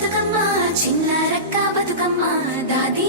బతుకమ్మ చిన్న రక్క బతుకమ్మ దాదీ